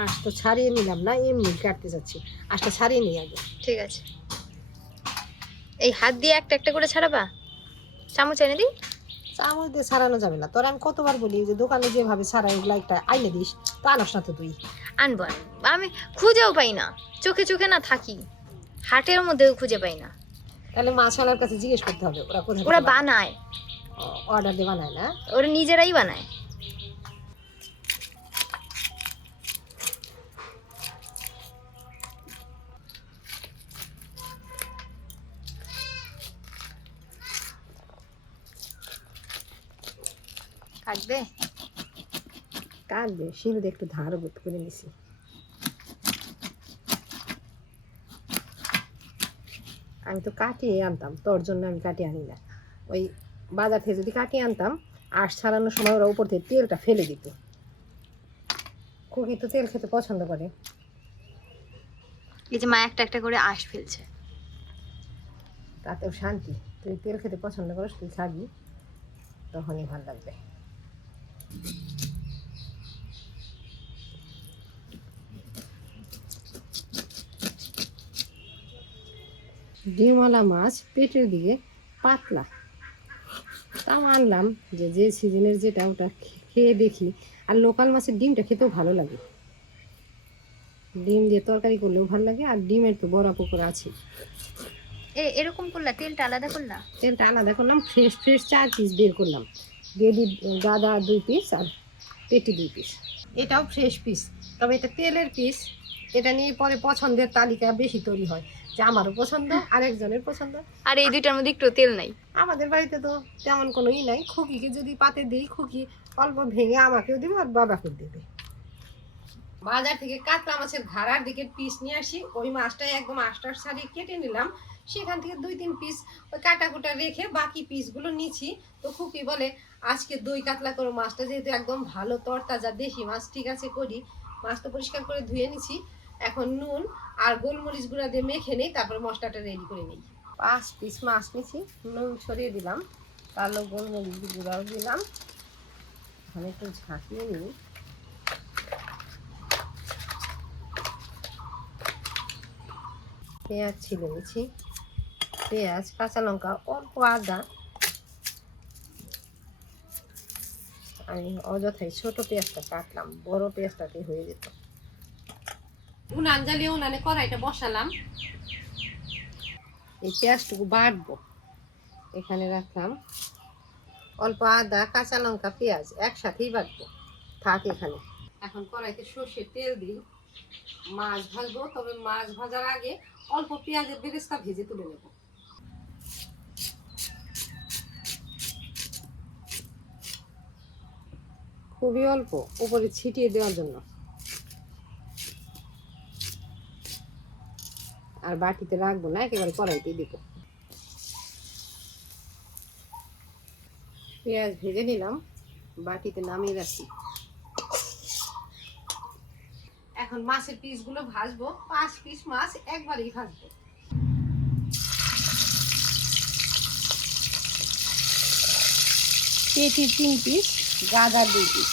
আঁশ তো ছাড়িয়ে নিলাম না, এমনি কাটতে যাচ্ছি। আঁশটা ছাড়িয়ে নিই আগে। ঠিক আছে, এই হাত দিয়ে একটা একটা করে ছাড়াবা? চামচ এনে দিই? চামচ দিয়ে ছাড়ানো যাবে না। তোর আমি কতবার বলি যে দোকানে যেভাবে ছাড়াই ওগুলো একটা আইনে দিস, তো আনস না তো তুই। আনবো আনবো, আমি খুঁজেও পাই না, চোখে চোখে না থাকি, হাটের মধ্যেও খুঁজে পাই না। তাহলে মাছওয়ালার কাছে জিজ্ঞেস করতে হবে ওরা কোথায় ওরা বানায়, অর্ডার দিয়ে বানায় না। ওরা নিজেরাই বানায়। কাটবে? কাটবে, শিলতে একটু ধার বোধ করে নিছি। আমি তো কাটিয়ে আনতাম, তোর জন্য আমি কাটিয়ে আনি না। ওই বাজার থেকে যদি কাটিয়ে আনতাম, আঁশ ছাড়ানোর সময় ওরা উপর থেকে তেলটা ফেলে দিত। খুবই তো তেল খেতে পছন্দ করে। এই যে মা একটা একটা করে আঁশ ফেলছে। তাতেও শান্তি, তুই তেল খেতে পছন্দ করিস, তুই খাবি, তখনই ভালো লাগবে। ডিমওয়ালা মাছ পেটের দিকে পাতলা, তাও আনলাম যে যে সিজনের যেটা ওটা খেয়ে দেখি। আর লোকাল মাছের ডিমটা খেতেও ভালো লাগে, ডিম দিয়ে তরকারি করলেও ভালো লাগে। আর ডিমের তো বড়া পুকুর আছে। এরকম করলা, তেলটা আলাদা করলা? তেলটা আলাদা করলাম, ফ্রেশ ফ্রেশ 4 পিস বের করলাম। গেডি গাদা 2 পিস আর পেটি 2 পিস। এটাও ফ্রেশ পিস, তবে এটা তেলের পিস। এটা নিয়ে পরে পছন্দের তালিকা বেশি তৈরি হয়, যে আমারও পছন্দ আরেকজনের পছন্দ। আর এই দুইটার মধ্যে একটু তেল নাই। আমাদের বাড়িতে তো তেমন কোনো নাই। খুকিকে যদি পাতে দিই, খুকি অল্প ভেঙে আমাকেও দেবে আর বাবাকেও দেবে। বাজার থেকে কাতলা মাছের ঘাড়ার দিকে পিস নিয়ে আসি, ওই মাছটাই একদম আষ্টার ছাড়িয়ে কেটে নিলাম। সেখান থেকে 2-3 পিস ওই কাটা কুটা রেখে বাকি পিসগুলো নিচ্ছি। তো খুকি বলে আজকে দই কাতলা করো, মাছটা যেহেতু একদম ভালো তরতাজা দেশি মাছ, ঠিক আছে করি। মাছটা পরিষ্কার করে ধুয়ে নিচ্ছি। এখন নুন আর গোলমরিচ গুঁড়া দিয়ে মেখে নিই, তারপরে মশলাটা রেডি করে নিই। 5 পিস মাছ নিচ্ছি, নুন ছড়িয়ে দিলাম, কালো গোলমরিচ গুঁড়াও দিলাম। এখন একটু ঝাঁকিয়ে নিই। পেঁয়াজ ছিলে নিচ্ছি, পেঁয়াজ, কাঁচা লঙ্কা, অল্প আদা। আমি অযথাই ছোট পেঁয়াজটা কাটলাম, বড় পেঁয়াজটাতে হয়ে যেত। উনান জ্বালিয়ে উনানে কড়াইটা বসালাম। এই পেঁয়াজটুকু বাটবো, এখানে রাখলাম। অল্প আদা, কাঁচা লঙ্কা, পেঁয়াজ একসাথেই বাটবো, থাক এখানে। এখন কড়াইতে সর্ষের তেল দিই, মাছ ভাজবো। তবে মাছ ভাজার আগে অল্প পেঁয়াজের বেরেস্তা ভেজে তুলে নেব। খুবই অল্প, উপরে ছিটিয়ে দেওয়ার জন্য। আর বাটিতে রাখবো না, একেবারে কড়াইতে দিব। পেঁয়াজ ভেজে নিলাম, বাটিতে নামিয়ে রাখি। এখন মাছের পিসগুলো ভাজবো। 5 পিস মাছ একবারেই ভাজবো। পেটি 3 পিস, গাদা 2 পিস।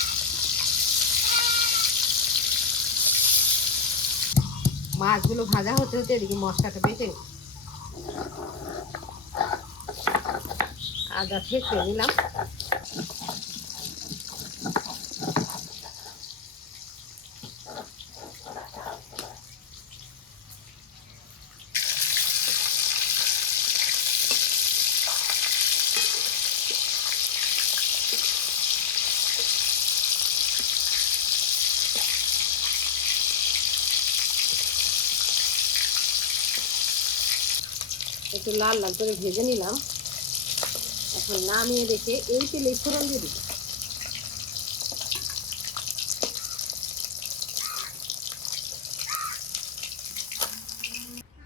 মাছগুলো ভাজা হতে হতে এদিকে মশলাটা বেটে নিই। আদা থেঁচে নিলাম, একটু লাল লাল করে ভেজে নিলাম। এখন নামিয়ে রেখে এই তেলে ফোড়ন দিয়ে দিই।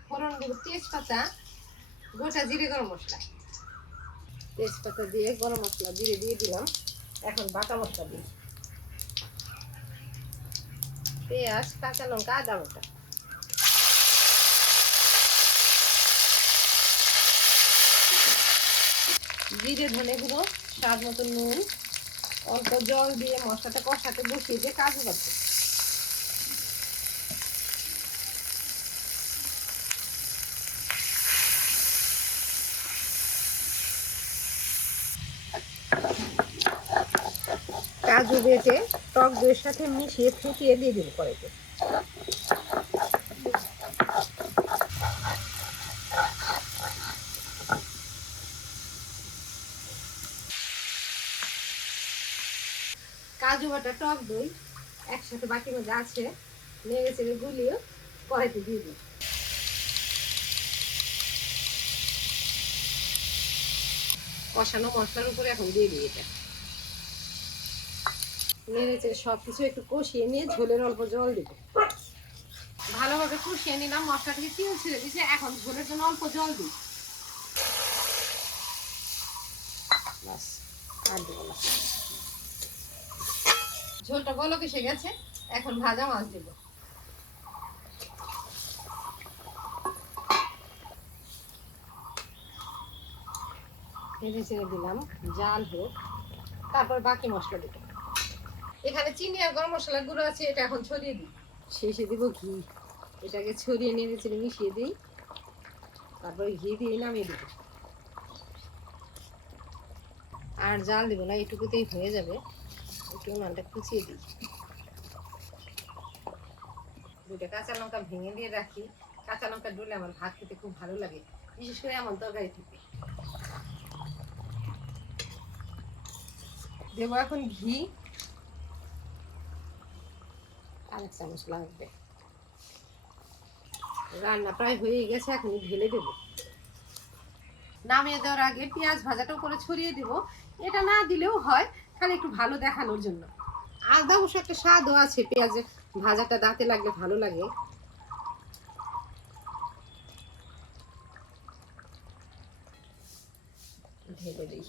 ফোড়ন দেবো তেজপাতা, গোটা জিরে, গরম মশলা। তেজপাতা দিয়ে গরম মশলা জিরে দিয়ে দিলাম। এখন বাটা মশলা দিই, পেঁয়াজ, কাঁচা লঙ্কা, আদা বাটা। জিরে, ধনে গুঁড়ো, স্বাদ মতো নুন, অল্প জল দিয়ে মশলাটা কষাতে বসিয়ে দিয়ে কাজু বাটা। কাজু বেটে টক দইয়ের সাথে মিশিয়ে ফেটিয়ে দিয়ে দিন কড়াইতে। কাজু বাটা টক দই একসাথে বাটির মধ্যে আছে, নেড়ে চেড়ে গুলিয়ে কড়াইতে দিয়ে দিই। কষানো মশলার উপরে এখন দিয়ে দিই এটা। নেড়ে চেড়ে সবকিছু একটু কষিয়ে নিয়ে ঝোলের অল্প জল দিব। ভালোভাবে কষিয়ে নিলাম, মশলা থেকে তেল ছেড়ে দিয়েছে, এখন ঝোলের জন্য অল্প জল দিই। বাস, আর দেব না। ঝোলটা বলক এসে গেছে, এখন ভাজা মাছ দেব। নেড়ে চেড়ে দিলাম, জাল হোক, তারপর বাকি মশলা দেব। এখানে চিনি আর গরম মশলার গুঁড়ো আছে, এটা এখন ছড়িয়ে দিই। শেষে দিব ঘি, এটাকে ছড়িয়ে নেড়ে চেড়ে মিশিয়ে দিই, তারপর ঘি দিয়ে নামিয়ে দেব। আর জাল দিব না, এটুকুতেই হয়ে যাবে। একটু উনানটা কুচিয়ে দিই। দুটো কাঁচা লঙ্কা ভেঙে দিয়ে রাখি, কাঁচা লঙ্কা ডলে আমার ভাত খেতে খুব ভালো লাগে, বিশেষ করে এমন তরকারি থেকে। দেবো এখন ঘি, আর 1 চামচ লাগবে। রান্না প্রায় হয়ে গেছে, এখন ঢেলে দেবো। নামিয়ে দেওয়ার আগে পেঁয়াজ ভাজাটা উপরে ছড়িয়ে দিব। এটা না দিলেও হয়, খালি একটু ভালো দেখানোর জন্য। আলাদা অবশ্য একটা স্বাদও আছে, পেঁয়াজের ভাজাটা দাঁতে লাগলে ভালো লাগে। ঢেলে দিই।